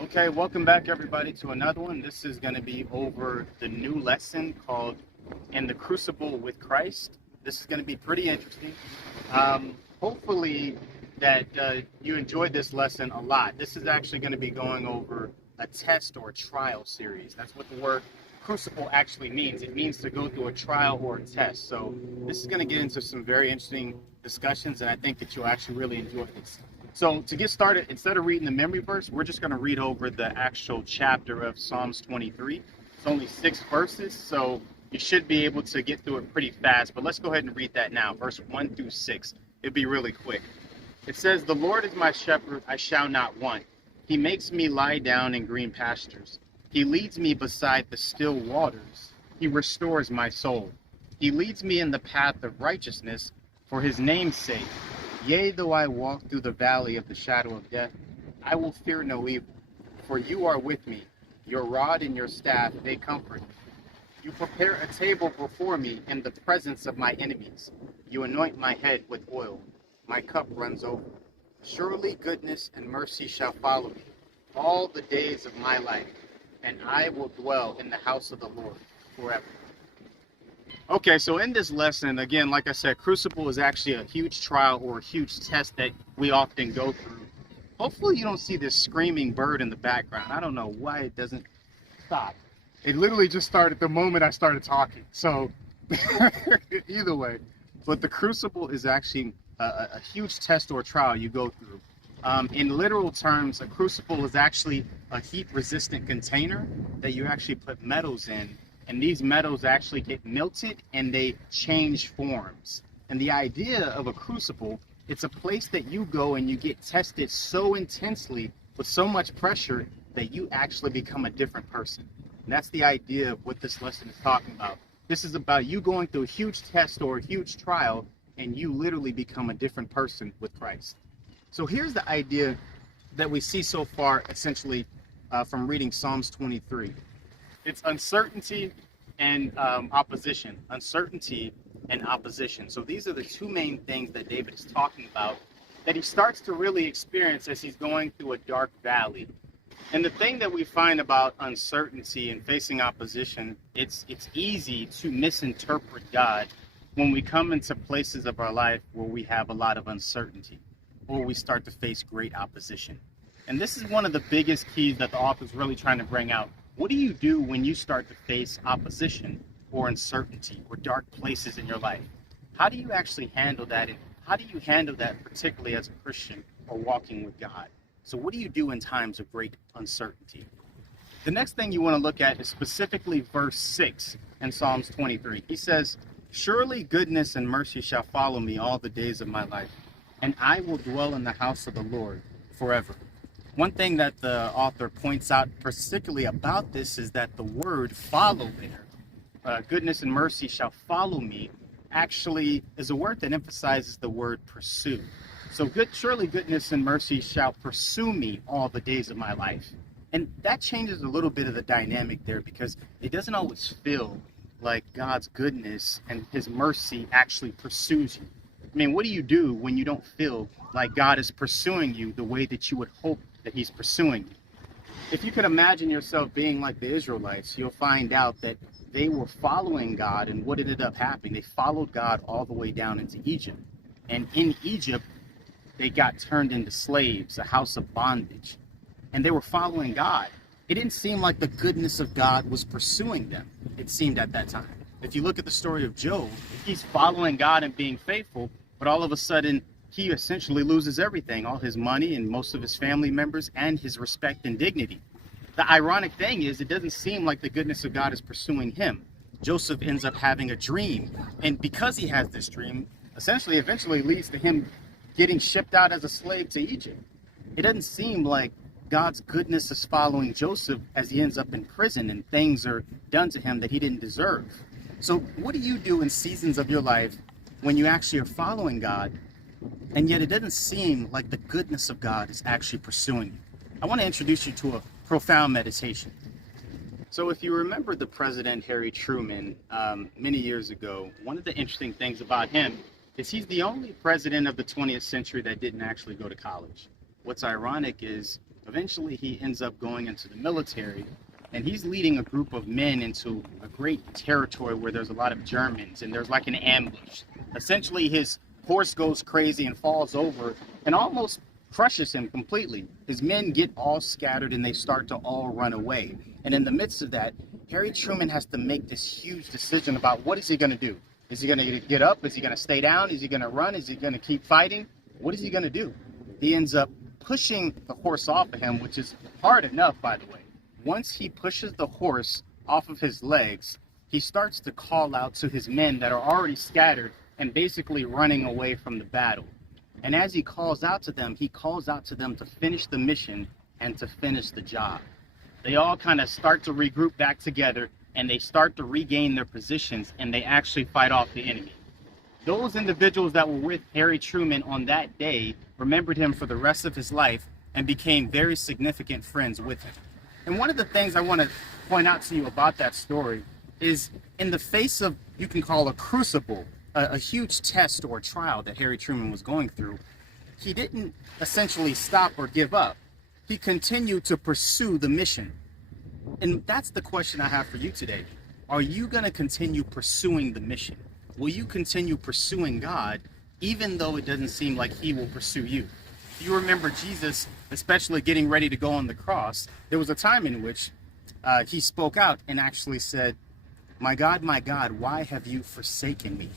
Okay, welcome back everybody to another one. This is going to be over the new lesson called In the Crucible with Christ. This is going to be pretty interesting. Hopefully that you enjoyed this lesson a lot. This is actually going to be going over a test or a trial series. That's what the word crucible actually means. It means to go through a trial or a test. So this is going to get into some very interesting discussions, and I think that you'll actually really enjoy this. So to get started, instead of reading the memory verse, we're just going to read over the actual chapter of Psalms 23. It's only 6 verses, so you should be able to get through it pretty fast. But let's go ahead and read that now, verse 1 through 6. It'll be really quick. It says, "The Lord is my shepherd, I shall not want. He makes me lie down in green pastures. He leads me beside the still waters. He restores my soul. He leads me in the path of righteousness for his name's sake. Yea, though I walk through the valley of the shadow of death, I will fear no evil, for you are with me. Your rod and your staff, they comfort me. You prepare a table before me in the presence of my enemies. You anoint my head with oil. My cup runs over. Surely goodness and mercy shall follow me all the days of my life, and I will dwell in the house of the Lord forever." Okay, so in this lesson, again, like I said, Crucible is actually a huge trial or a huge test that we often go through. Hopefully you don't see this screaming bird in the background. I don't know why it doesn't stop. It literally just started the moment I started talking. So either way, but the Crucible is actually a huge test or trial you go through. In literal terms, a crucible is actually a heat-resistant container that you actually put metals in, and these metals actually get melted and they change forms. And the idea of a crucible, it's a place that you go and you get tested so intensely with so much pressure that you actually become a different person. And that's the idea of what this lesson is talking about. This is about you going through a huge test or a huge trial, and you literally become a different person with Christ. So here's the idea that we see so far, essentially, from reading Psalms 23. It's uncertainty and opposition. Uncertainty and opposition. So these are the two main things that David is talking about that he starts to really experience as he's going through a dark valley. And the thing that we find about uncertainty and facing opposition, it's easy to misinterpret God when we come into places of our life where we have a lot of uncertainty or we start to face great opposition. And this is one of the biggest keys that the author is really trying to bring out. What do you do when you start to face opposition or uncertainty or dark places in your life? How do you actually handle that? And how do you handle that, particularly as a Christian or walking with God? So what do you do in times of great uncertainty? The next thing you want to look at is specifically verse 6 in Psalms 23. He says, "Surely goodness and mercy shall follow me all the days of my life, and I will dwell in the house of the Lord forever." One thing that the author points out particularly about this is that the word "follow" there, goodness and mercy shall follow me, actually is a word that emphasizes the word pursue. So surely goodness and mercy shall pursue me all the days of my life. And that changes a little bit of the dynamic there, because it doesn't always feel like God's goodness and his mercy actually pursues you. I mean, what do you do when you don't feel like God is pursuing you the way that you would hope that he's pursuing you? If you could imagine yourself being like the Israelites, you'll find out that they were following God, and what ended up happening, they followed God all the way down into Egypt. And in Egypt, they got turned into slaves, a house of bondage. And they were following God. It didn't seem like the goodness of God was pursuing them, it seemed at that time. If you look at the story of Job, he's following God and being faithful, but all of a sudden, he essentially loses everything, all his money and most of his family members and his respect and dignity. The ironic thing is, it doesn't seem like the goodness of God is pursuing him. Joseph ends up having a dream, and because he has this dream, essentially eventually leads to him getting shipped out as a slave to Egypt. It doesn't seem like God's goodness is following Joseph as he ends up in prison and things are done to him that he didn't deserve. So what do you do in seasons of your life when you actually are following God, and yet it doesn't seem like the goodness of God is actually pursuing you? I want to introduce you to a profound meditation. So if you remember the President Harry Truman many years ago, one of the interesting things about him is he's the only president of the 20th century that didn't actually go to college. What's ironic is Eventually, he ends up going into the military, and he's leading a group of men into a great territory where there's a lot of Germans, and there's like an ambush. Essentially, his horse goes crazy and falls over and almost crushes him completely. His men get all scattered and they start to all run away. And in the midst of that, Harry Truman has to make this huge decision about what is he going to do. Is he going to get up? Is he going to stay down? Is he going to run? Is he going to keep fighting? What is he going to do? He ends up pushing the horse off of him, which is hard enough, by the way. Once he pushes the horse off of his legs, he starts to call out to his men that are already scattered and basically running away from the battle. And as he calls out to them, he calls out to them to finish the mission and to finish the job. They all kind of start to regroup back together, and they start to regain their positions, and they actually fight off the enemy. Those individuals that were with Harry Truman on that day remembered him for the rest of his life and became very significant friends with him. And one of the things I want to point out to you about that story is, in the face of, you can call a crucible, a huge test or trial that Harry Truman was going through, he didn't essentially stop or give up. He continued to pursue the mission. And that's the question I have for you today. Are you going to continue pursuing the mission? Will you continue pursuing God, even though it doesn't seem like he will pursue you? You remember Jesus, especially getting ready to go on the cross, there was a time in which he spoke out and actually said, my God, why have you forsaken me?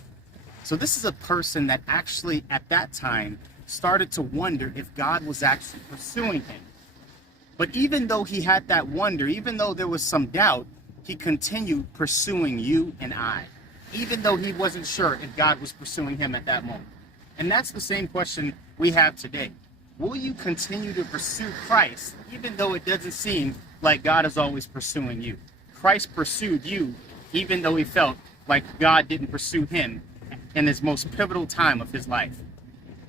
So this is a person that actually, at that time, started to wonder if God was actually pursuing him. But even though he had that wonder, even though there was some doubt, he continued pursuing you and I, even though he wasn't sure if God was pursuing him at that moment. And that's the same question we have today. Will you continue to pursue Christ, even though it doesn't seem like God is always pursuing you? Christ pursued you, even though he felt like God didn't pursue him in his most pivotal time of his life.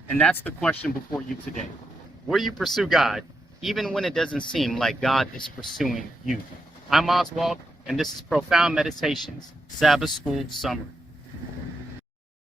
And that's the question before you today. Will you pursue God, even when it doesn't seem like God is pursuing you? I'm Oswald, and this is Profound Meditations, Sabbath School Summary.